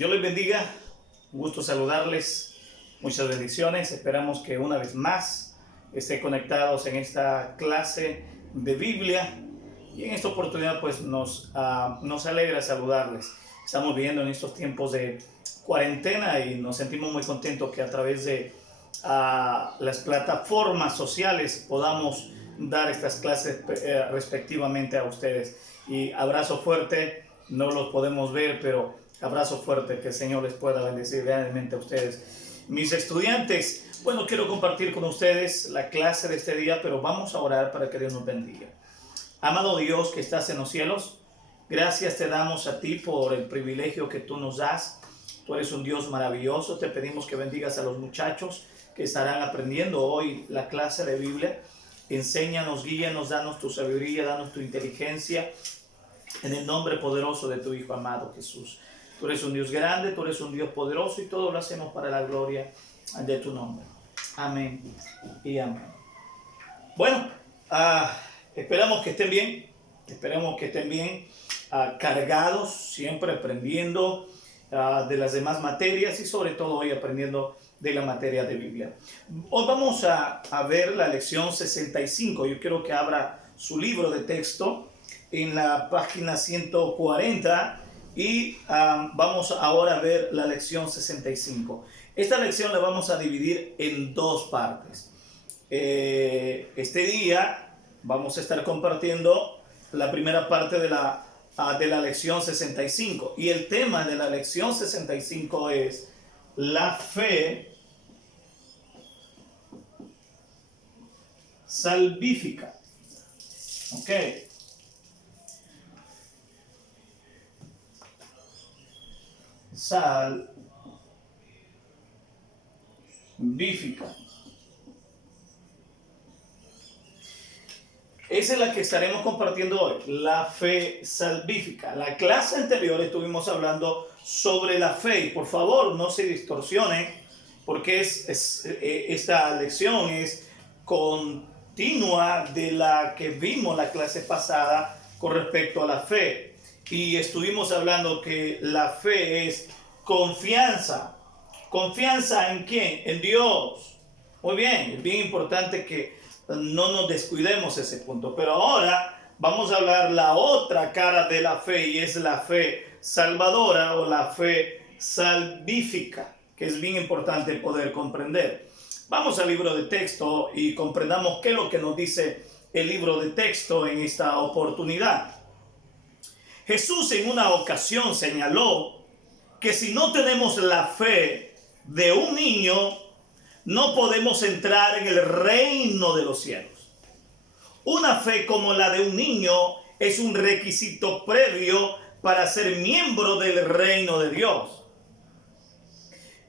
Dios les bendiga, un gusto saludarles, muchas bendiciones. Esperamos que una vez más estén conectados en esta clase de Biblia y en esta oportunidad pues nos alegra saludarles. Estamos viviendo en estos tiempos de cuarentena y nos sentimos muy contentos que a través de las plataformas sociales podamos dar estas clases respectivamente a ustedes. Y abrazo fuerte, no los podemos ver, pero abrazo fuerte, que el Señor les pueda bendecir grandemente a ustedes. Mis estudiantes, bueno, quiero compartir con ustedes la clase de este día, pero vamos a orar para que Dios nos bendiga. Amado Dios que estás en los cielos, gracias te damos a ti por el privilegio que tú nos das. Tú eres un Dios maravilloso. Te pedimos que bendigas a los muchachos que estarán aprendiendo hoy la clase de Biblia. Enséñanos, guíanos, danos tu sabiduría, danos tu inteligencia, en el nombre poderoso de tu Hijo amado Jesús. Tú eres un Dios grande, tú eres un Dios poderoso y todo lo hacemos para la gloria de tu nombre. Amén y amén. Bueno, esperamos que estén bien, cargados, siempre aprendiendo de las demás materias y sobre todo hoy aprendiendo de la materia de Biblia. Hoy vamos a ver la lección 65. Yo quiero que abra su libro de texto en la página 140 y vamos ahora a ver la lección 65. Esta lección la vamos a dividir en dos partes. Este día vamos a estar compartiendo la primera parte de la lección 65 y el tema de la lección 65 es la fe salvífica. Ok. Salvífica. Esa es la que estaremos compartiendo hoy, la fe salvífica. La clase anterior estuvimos hablando sobre la fe y por favor no se distorsione porque esta lección es continua de la que vimos la clase pasada con respecto a la fe. Y estuvimos hablando que la fe es confianza. ¿Confianza en quién? En Dios. Muy bien, es bien importante que no nos descuidemos ese punto. Pero ahora vamos a hablar la otra cara de la fe y es la fe salvadora o la fe salvífica, que es bien importante poder comprender. Vamos al libro de texto y comprendamos qué es lo que nos dice el libro de texto en esta oportunidad. Jesús en una ocasión señaló que si no tenemos la fe de un niño, no podemos entrar en el reino de los cielos. Una fe como la de un niño es un requisito previo para ser miembro del reino de Dios.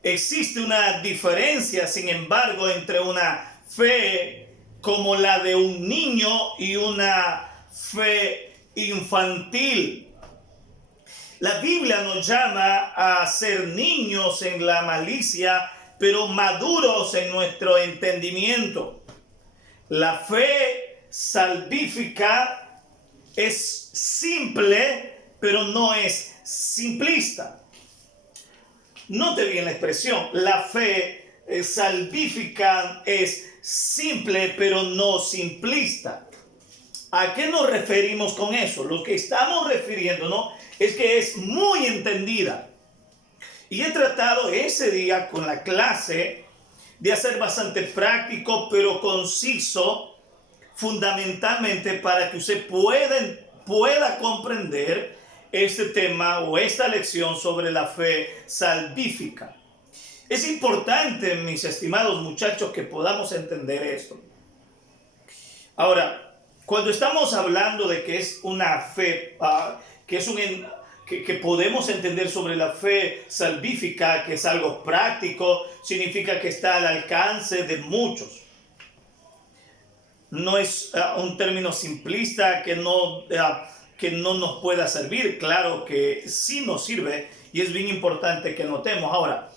Existe una diferencia, sin embargo, entre una fe como la de un niño y una fe infantil. La Biblia nos llama a ser niños en la malicia, pero maduros en nuestro entendimiento. La fe salvífica es simple, pero no es simplista. Note bien la expresión, la fe salvífica es simple, pero no simplista. ¿A qué nos referimos con eso? Lo que estamos refiriéndonos es que es muy entendida. Y he tratado ese día con la clase de hacer bastante práctico, pero conciso, fundamentalmente para que usted pueda comprender este tema o esta lección sobre la fe salvífica. Es importante, mis estimados muchachos, que podamos entender esto. Ahora, cuando estamos hablando de que es una fe, que podemos entender sobre la fe salvífica, que es algo práctico, significa que está al alcance de muchos. No es un término simplista que no nos pueda servir. Claro que sí nos sirve y es bien importante que notemos. Ahora,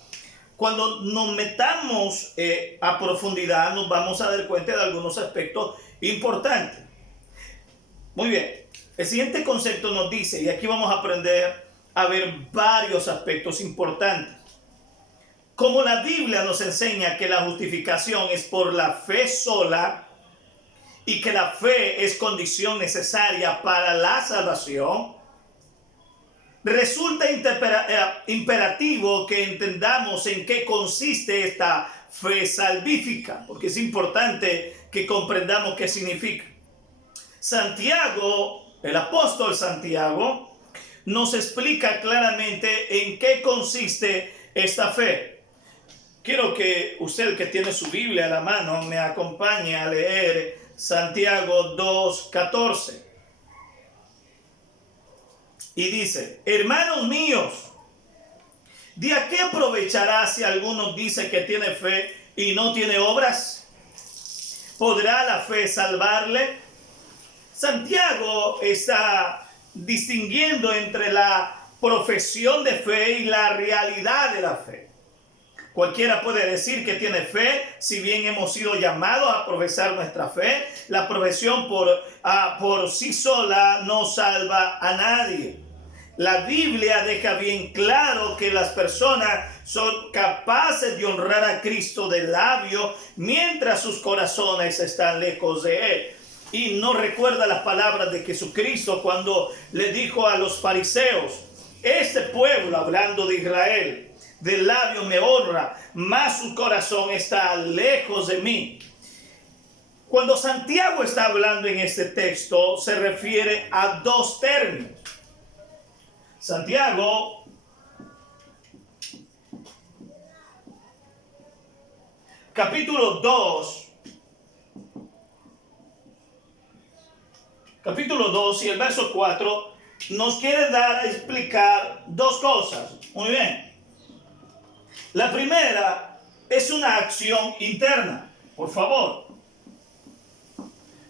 cuando nos metamos a profundidad, nos vamos a dar cuenta de algunos aspectos importantes. Muy bien, el siguiente concepto nos dice, y aquí vamos a aprender a ver varios aspectos importantes. Como la Biblia nos enseña que la justificación es por la fe sola y que la fe es condición necesaria para la salvación, resulta imperativo que entendamos en qué consiste esta fe salvífica, porque es importante que comprendamos qué significa. Santiago, el apóstol Santiago, nos explica claramente en qué consiste esta fe. Quiero que usted, que tiene su Biblia a la mano, me acompañe a leer Santiago 2:14. Y dice: hermanos míos, ¿de a qué aprovechará si alguno dice que tiene fe y no tiene obras? ¿Podrá la fe salvarle? Santiago está distinguiendo entre la profesión de fe y la realidad de la fe. Cualquiera puede decir que tiene fe, si bien hemos sido llamados a profesar nuestra fe. La profesión por sí sola no salva a nadie. La Biblia deja bien claro que las personas son capaces de honrar a Cristo de labio mientras sus corazones están lejos de Él. Y no recuerda las palabras de Jesucristo cuando le dijo a los fariseos: este pueblo, hablando de Israel, de labio me honra, mas su corazón está lejos de mí. Cuando Santiago está hablando en este texto, se refiere a dos términos. Santiago capítulo 2 y el verso 4 nos quiere dar a explicar dos cosas. Muy bien. La primera es una acción interna. Por favor,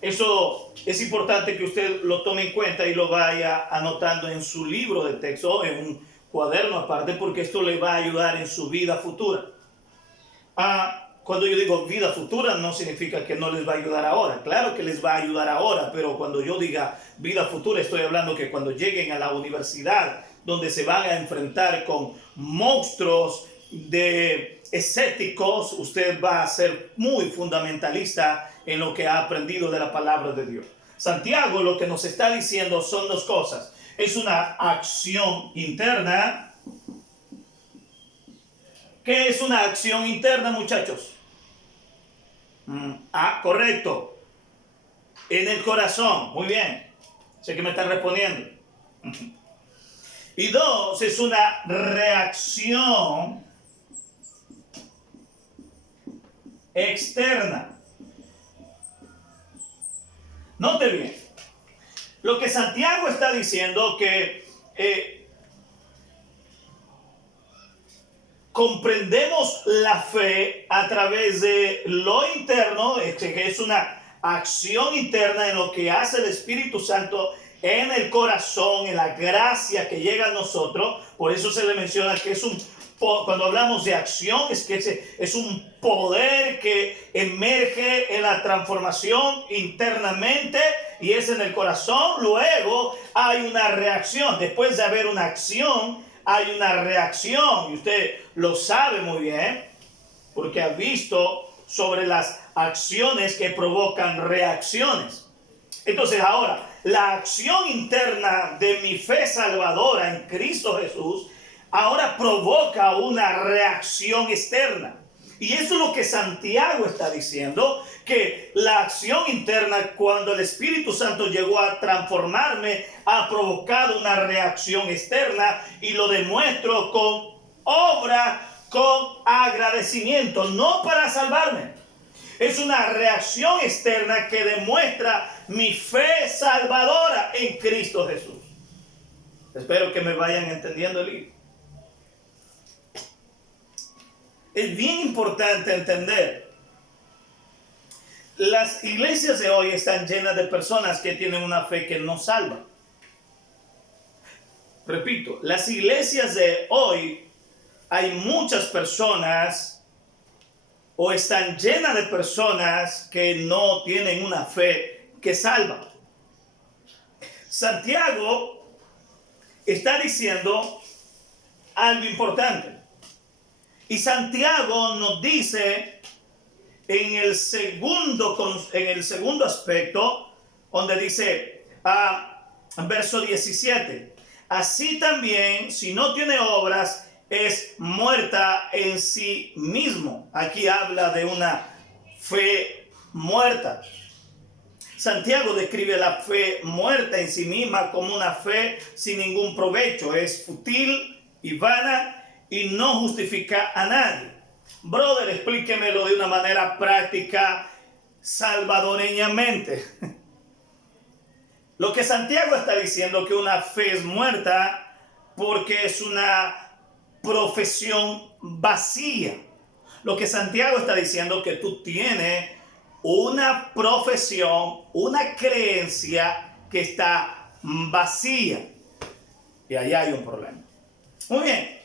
eso es importante que usted lo tome en cuenta y lo vaya anotando en su libro de texto, en un cuaderno aparte, porque esto le va a ayudar en su vida futura. Cuando yo digo vida futura, no significa que no les va a ayudar ahora. Claro que les va a ayudar ahora, pero cuando yo diga vida futura, estoy hablando que cuando lleguen a la universidad, donde se van a enfrentar con monstruos de escépticos, usted va a ser muy fundamentalista en lo que ha aprendido de la palabra de Dios. Santiago lo que nos está diciendo son dos cosas. Es una acción interna. ¿Qué es una acción interna, muchachos? Correcto. En el corazón. Muy bien. Sé que me están respondiendo. Y dos, es una reacción externa. Note bien. Lo que Santiago está diciendo que comprendemos la fe a través de lo interno, que es una acción interna en lo que hace el Espíritu Santo en el corazón, en la gracia que llega a nosotros. Por eso se le menciona que cuando hablamos de acción, es que es un poder que emerge en la transformación internamente y es en el corazón. Luego hay una reacción. Después de haber una acción, hay una reacción, y usted lo sabe muy bien, porque ha visto sobre las acciones que provocan reacciones. Entonces ahora, la acción interna de mi fe salvadora en Cristo Jesús, ahora provoca una reacción externa. Y eso es lo que Santiago está diciendo, que la acción interna, cuando el Espíritu Santo llegó a transformarme, ha provocado una reacción externa, y lo demuestro con obra, con agradecimiento, no para salvarme. Es una reacción externa que demuestra mi fe salvadora en Cristo Jesús. Espero que me vayan entendiendo el libro. Es bien importante entender. Las iglesias de hoy están llenas de personas que tienen una fe que no salva. Repito, las iglesias de hoy, hay muchas personas, o están llenas de personas que no tienen una fe que salva. Santiago está diciendo algo importante. Y Santiago nos dice en el segundo aspecto, donde dice, verso 17, así también, si no tiene obras, es muerta en sí mismo. Aquí habla de una fe muerta. Santiago describe la fe muerta en sí misma como una fe sin ningún provecho. Es fútil y vana y no justifica a nadie. Brother, explíquemelo de una manera práctica, salvadoreñamente. Lo que Santiago está diciendo que una fe es muerta porque es una profesión vacía. Lo que Santiago está diciendo que tú tienes una profesión, una creencia que está vacía. Y ahí hay un problema. Muy bien.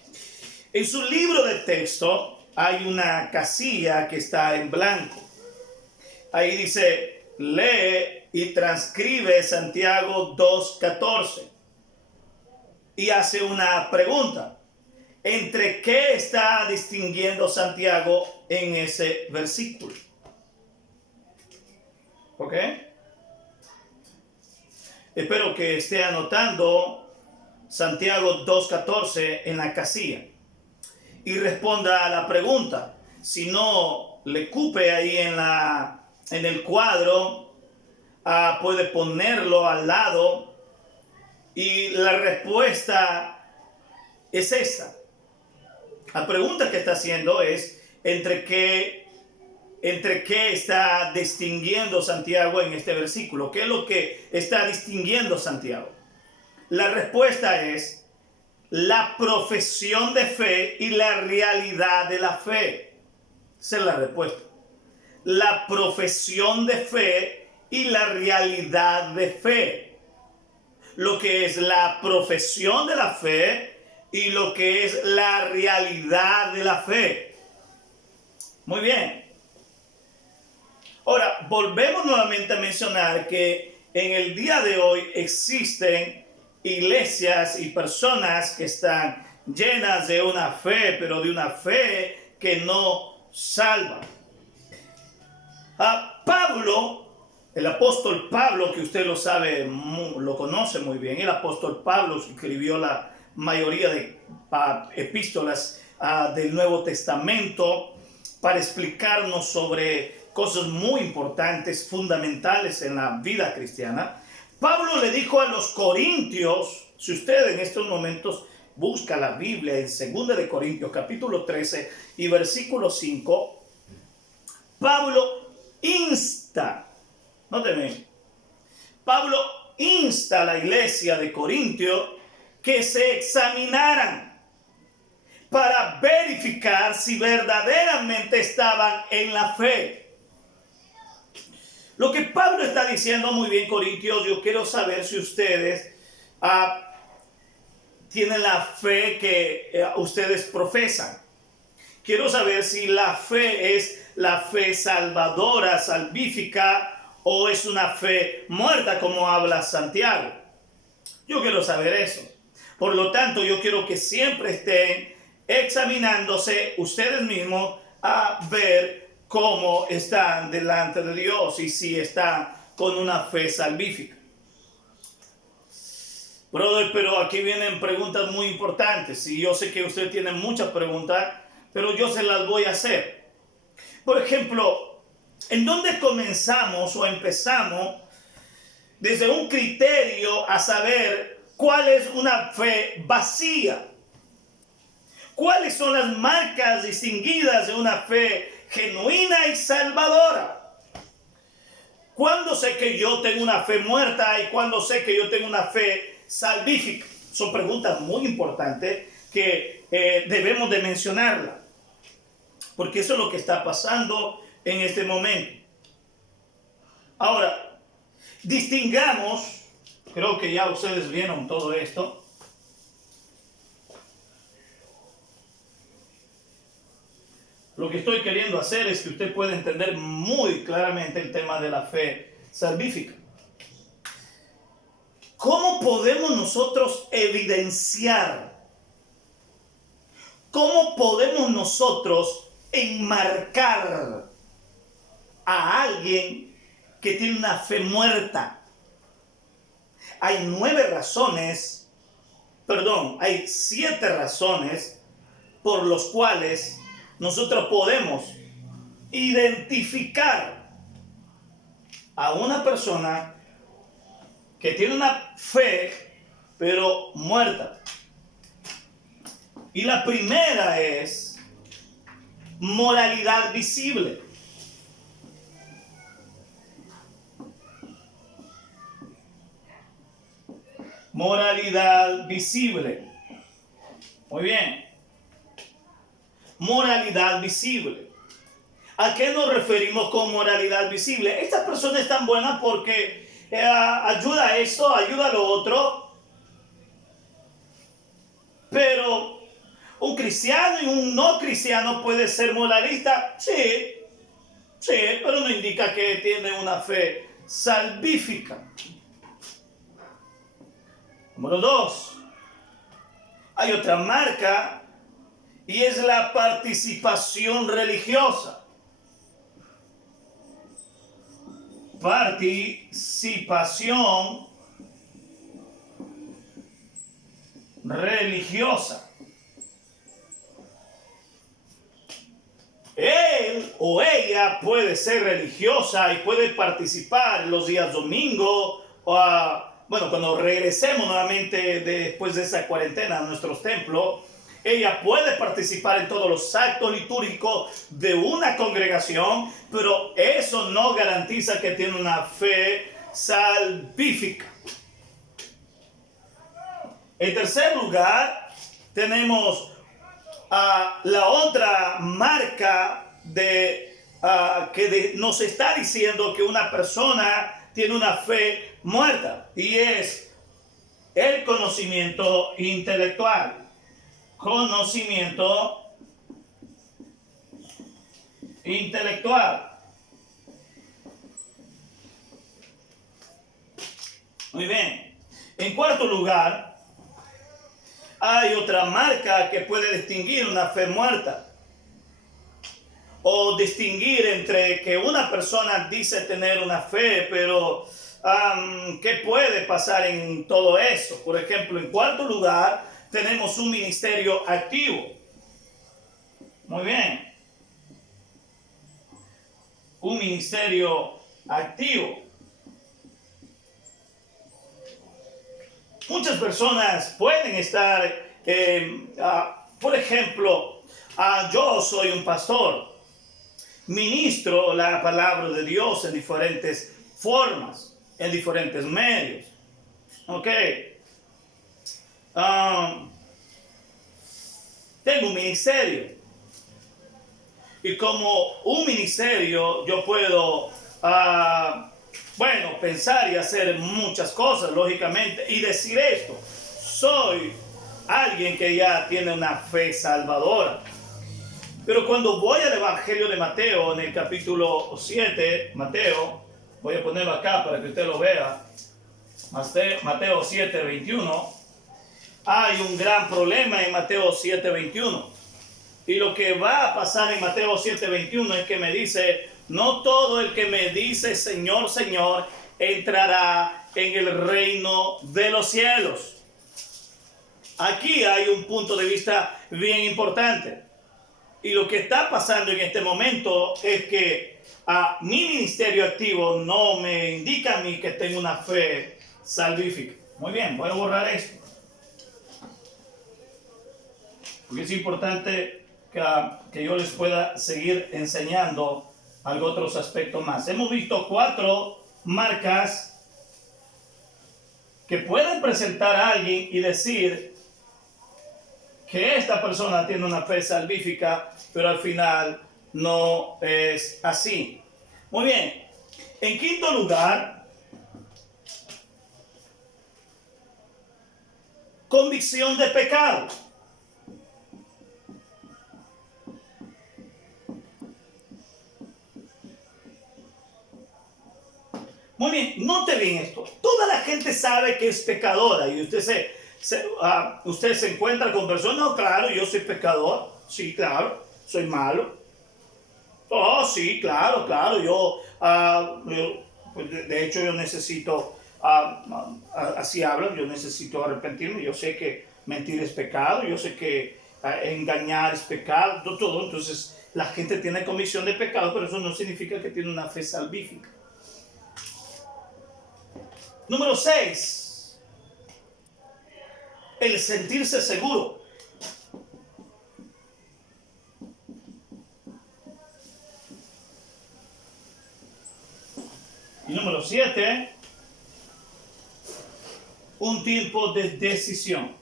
En su libro de texto hay una casilla que está en blanco. Ahí dice, lee y transcribe Santiago 2:14. Y hace una pregunta. ¿Entre qué está distinguiendo Santiago en ese versículo? ¿Ok? Espero que esté anotando Santiago 2:14 en la casilla y responda a la pregunta. Si no, le cupe ahí en el cuadro, puede ponerlo al lado y la respuesta es esta. La pregunta que está haciendo es ¿entre qué está distinguiendo Santiago en este versículo? ¿Qué es lo que está distinguiendo Santiago? La respuesta es la profesión de fe y la realidad de la fe. Esa es la respuesta. La profesión de fe y la realidad de fe. Lo que es la profesión de la fe y lo que es la realidad de la fe. Muy bien. Ahora, volvemos nuevamente a mencionar que en el día de hoy existen iglesias y personas que están llenas de una fe, pero de una fe que no salva. Pablo, el apóstol Pablo, que usted lo sabe, lo conoce muy bien, el apóstol Pablo escribió la mayoría de epístolas del Nuevo Testamento para explicarnos sobre cosas muy importantes, fundamentales en la vida cristiana. Pablo le dijo a los corintios, si usted en estos momentos busca la Biblia en 2 de Corintios capítulo 13 y versículo 5, Pablo insta, nóteme, Pablo insta a la iglesia de Corintio que se examinaran para verificar si verdaderamente estaban en la fe. Lo que Pablo está diciendo, muy bien, Corintios, yo quiero saber si ustedes tienen la fe que ustedes profesan. Quiero saber si la fe es la fe salvadora, salvífica, o es una fe muerta como habla Santiago. Yo quiero saber eso. Por lo tanto, yo quiero que siempre estén examinándose ustedes mismos a ver cómo están delante de Dios y si están con una fe salvífica. Brother, pero aquí vienen preguntas muy importantes y yo sé que usted tiene muchas preguntas, pero yo se las voy a hacer. Por ejemplo, ¿en dónde comenzamos o empezamos desde un criterio a saber cuál es una fe vacía? ¿Cuáles son las marcas distinguidas de una fe genuina y salvadora? ¿Cuándo sé que yo tengo una fe muerta y cuándo sé que yo tengo una fe salvífica? Son preguntas muy importantes que debemos de mencionarlas, porque eso es lo que está pasando en este momento. Ahora, distingamos, creo que ya ustedes vieron todo esto. Lo que estoy queriendo hacer es que usted pueda entender muy claramente el tema de la fe salvífica. ¿Cómo ¿cómo podemos nosotros evidenciar? ¿Cómo podemos nosotros enmarcar a alguien que tiene una fe muerta? Hay 7 razones por las cuales nosotros podemos identificar a una persona que tiene una fe pero muerta. Y la primera es moralidad visible. Moralidad visible. Muy bien. Moralidad visible. ¿A qué nos referimos con moralidad visible? Esta persona es tan buena porque ayuda a esto, ayuda a lo otro. Pero un cristiano y un no cristiano puede ser moralista. Sí, pero no indica que tiene una fe salvífica. Número 2. Hay otra marca y es la participación religiosa. Participación religiosa. Él o ella puede ser religiosa y puede participar los días domingo o cuando regresemos nuevamente después de esa cuarentena a nuestros templos. Ella puede participar en todos los actos litúrgicos de una congregación, pero eso no garantiza que tiene una fe salvífica. En tercer lugar, tenemos la otra marca que nos está diciendo que una persona tiene una fe muerta, y es el conocimiento intelectual. Conocimiento intelectual. Muy bien. En cuarto lugar, hay otra marca que puede distinguir una fe muerta, o distinguir entre que una persona dice tener una fe, pero ¿qué puede pasar en todo eso? Por ejemplo, en cuarto lugar, tenemos un ministerio activo. Muy bien. Un ministerio activo. Muchas personas pueden estar, por ejemplo, yo soy un pastor, ministro la palabra de Dios en diferentes formas, en diferentes medios. Ok. Tengo un ministerio, y como un ministerio yo puedo pensar y hacer muchas cosas, lógicamente, y decir esto: soy alguien que ya tiene una fe salvadora. Pero cuando voy al Evangelio de Mateo, en el capítulo 7, Mateo, voy a ponerlo acá para que usted lo vea, Mateo 7, 21, hay un gran problema en Mateo 7, 21. Y lo que va a pasar en Mateo 7, 21 es que me dice: no todo el que me dice Señor, Señor, entrará en el reino de los cielos. Aquí hay un punto de vista bien importante. Y lo que está pasando en este momento es que mi ministerio activo no me indica a mí que tengo una fe salvífica. Muy bien, voy a borrar esto, porque es importante que yo les pueda seguir enseñando algo, otros aspectos más. Hemos visto 4 marcas que pueden presentar a alguien y decir que esta persona tiene una fe salvífica, pero al final no es así. Muy bien. En quinto lugar, convicción de pecado. Muy bien, note bien esto. Toda la gente sabe que es pecadora y usted usted se encuentra con personas, no, claro, yo soy pecador, sí, claro, soy malo. Oh, sí, claro, claro, pues de hecho yo necesito, así hablan, yo necesito arrepentirme, yo sé que mentir es pecado, yo sé que engañar es pecado, todo, entonces la gente tiene convicción de pecado, pero eso no significa que tiene una fe salvífica. Número 6, el sentirse seguro. Y número 7, un tiempo de decisión.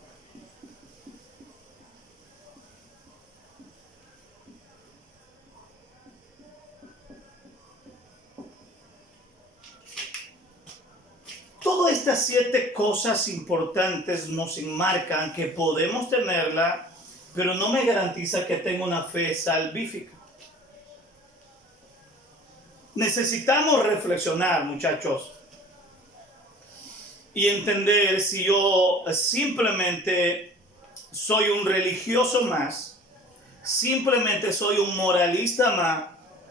Todas estas 7 cosas importantes nos enmarcan que podemos tenerla, pero no me garantiza que tenga una fe salvífica. Necesitamos reflexionar, muchachos, y entender si yo simplemente soy un religioso más, simplemente soy un moralista más,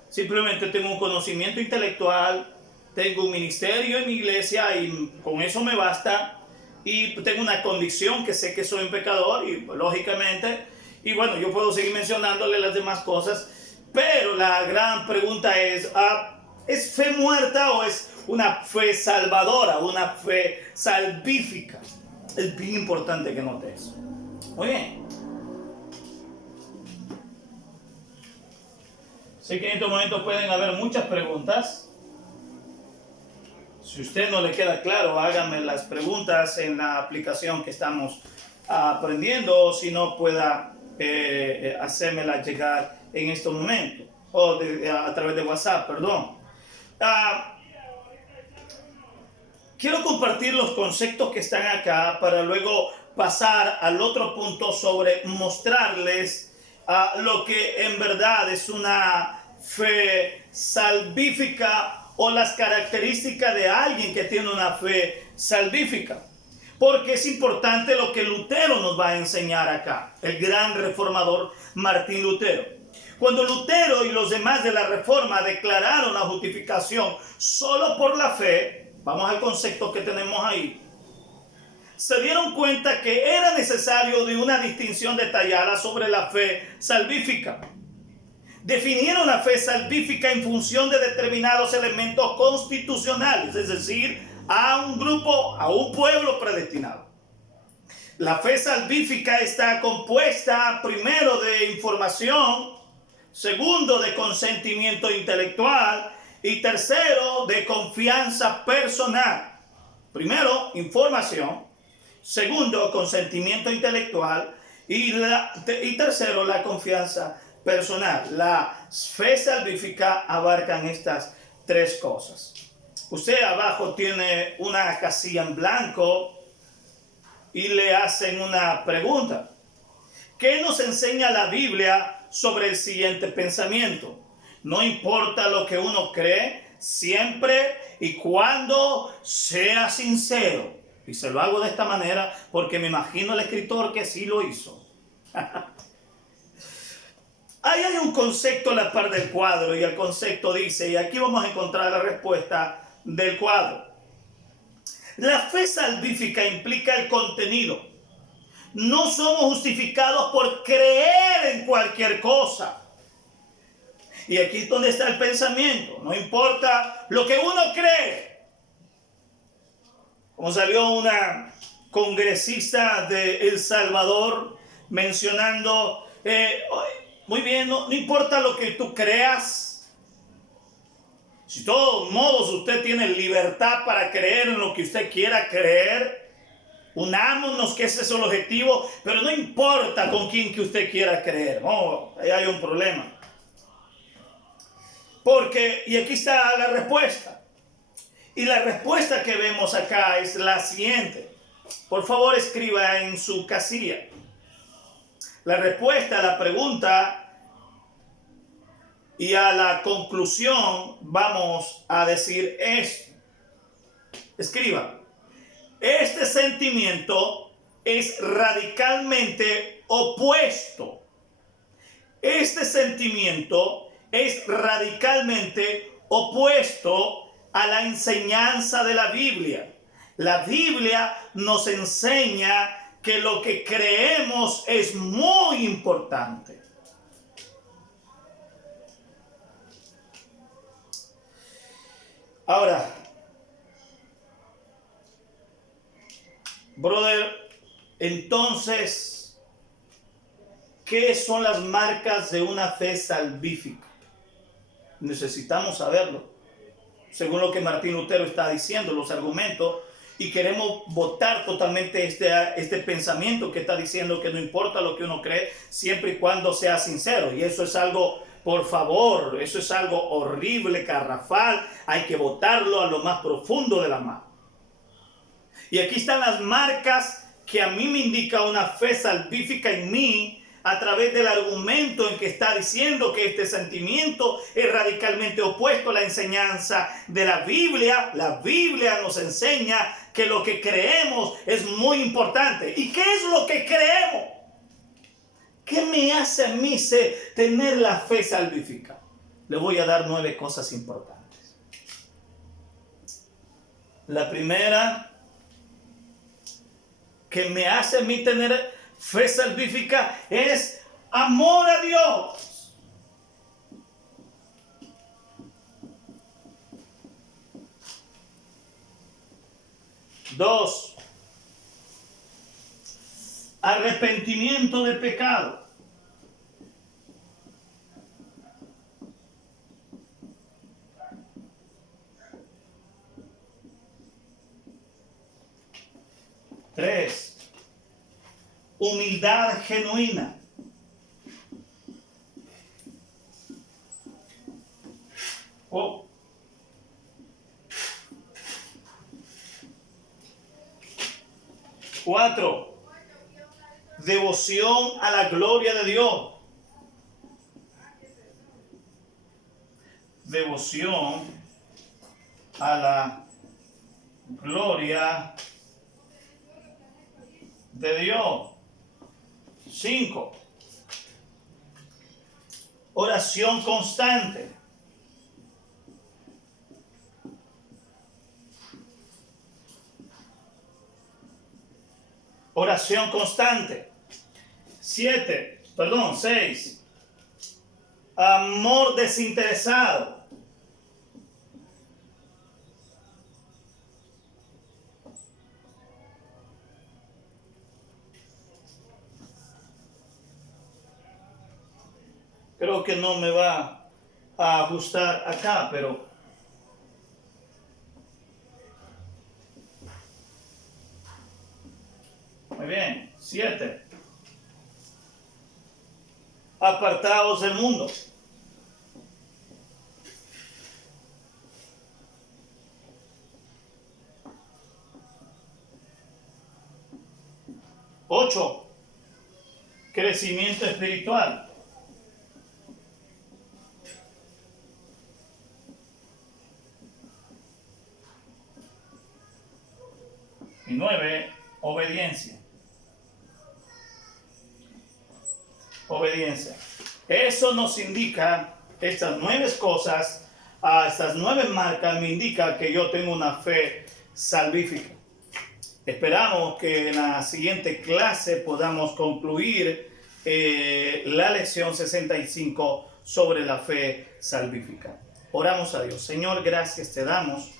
simplemente tengo un conocimiento intelectual, tengo un ministerio en mi iglesia y con eso me basta, y tengo una convicción que sé que soy un pecador y lógicamente, y bueno, yo puedo seguir mencionándole las demás cosas, pero la gran pregunta ¿es fe muerta o es una fe salvadora, una fe salvífica? Es bien importante que note eso. Muy bien. Sé que en estos momentos pueden haber muchas preguntas. Si a usted no le queda claro, hágame las preguntas en la aplicación que estamos aprendiendo, o si no, pueda hacérmelas llegar en estos momentos, o a través de WhatsApp, perdón. Quiero compartir los conceptos que están acá para luego pasar al otro punto sobre mostrarles lo que en verdad es una fe salvífica o las características de alguien que tiene una fe salvífica. Porque es importante lo que Lutero nos va a enseñar acá, el gran reformador Martín Lutero. Cuando Lutero y los demás de la Reforma declararon la justificación solo por la fe, vamos al concepto que tenemos ahí, se dieron cuenta que era necesario de una distinción detallada sobre la fe salvífica. Definieron la fe salvífica en función de determinados elementos constitucionales, es decir, a un grupo, a un pueblo predestinado. La fe salvífica está compuesta primero de información, segundo de consentimiento intelectual y tercero de confianza personal. Primero, información, segundo, consentimiento intelectual y tercero, la confianza personal. La fe salvífica abarca estas 3 cosas. Usted abajo tiene una casilla en blanco y le hacen una pregunta. ¿Qué nos enseña la Biblia sobre el siguiente pensamiento? No importa lo que uno cree, siempre y cuando sea sincero. Y se lo hago de esta manera porque me imagino al escritor que sí lo hizo. Ahí hay un concepto a la par del cuadro y el concepto dice, y aquí vamos a encontrar la respuesta del cuadro. La fe salvífica implica el contenido. No somos justificados por creer en cualquier cosa. Y aquí es donde está el pensamiento. No importa lo que uno cree. Como salió una congresista de El Salvador mencionando, muy bien, no importa lo que tú creas. Si de todos modos usted tiene libertad para creer en lo que usted quiera creer, unámonos que ese es el objetivo, pero no importa con quién que usted quiera creer. Ahí hay un problema. Porque, y aquí está la respuesta. Y la respuesta que vemos acá es la siguiente. Por favor, escriba en su casilla. La respuesta a la pregunta y a la conclusión vamos a decir esto. Escriba. Este sentimiento es radicalmente opuesto. Este sentimiento es radicalmente opuesto a la enseñanza de la Biblia. La Biblia nos enseña que lo que creemos es muy importante. Ahora, brother, entonces, ¿qué son las marcas de una fe salvífica? Necesitamos saberlo. Según lo que Martín Lutero está diciendo, los argumentos, y queremos votar totalmente este pensamiento que está diciendo que no importa lo que uno cree, siempre y cuando sea sincero. Y eso es algo, por favor, eso es algo horrible, garrafal. Hay que votarlo a lo más profundo de la mano. Y aquí están las marcas que a mí me indica una fe salvífica en mí, a través del argumento en que está diciendo que este sentimiento es radicalmente opuesto a la enseñanza de la Biblia. La Biblia nos enseña que lo que creemos es muy importante. ¿Y qué es lo que creemos? ¿Qué me hace a mí tener la fe salvífica? Le voy a dar 9 cosas importantes. La primera que me hace a mí tener fe salvífica es amor a Dios. Dos, arrepentimiento de pecado. Tres, humildad genuina. 4, devoción a la gloria de Dios. Devoción a la gloria de Dios. 5, oración constante. 6, amor desinteresado. 7, creo que no me va a ajustar acá, pero muy bien. 7, apartados del mundo. 8, crecimiento espiritual. 9, obediencia. Obediencia. Eso nos indica, estas 9 cosas, estas 9 marcas me indican que yo tengo una fe salvífica. Esperamos que en la siguiente clase podamos concluir la lección 65 sobre la fe salvífica. Oramos a Dios. Señor, gracias te damos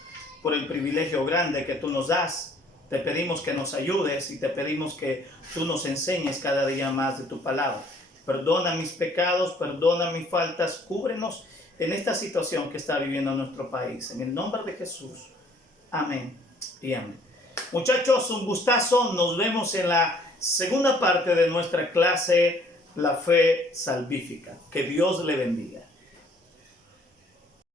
por el privilegio grande que tú nos das. Te pedimos que nos ayudes y te pedimos que tú nos enseñes cada día más de tu palabra. Perdona mis pecados, perdona mis faltas, cúbrenos en esta situación que está viviendo nuestro país. En el nombre de Jesús. Amén y amén. Muchachos, un gustazo. Nos vemos en la segunda parte de nuestra clase, la fe salvífica. Que Dios le bendiga.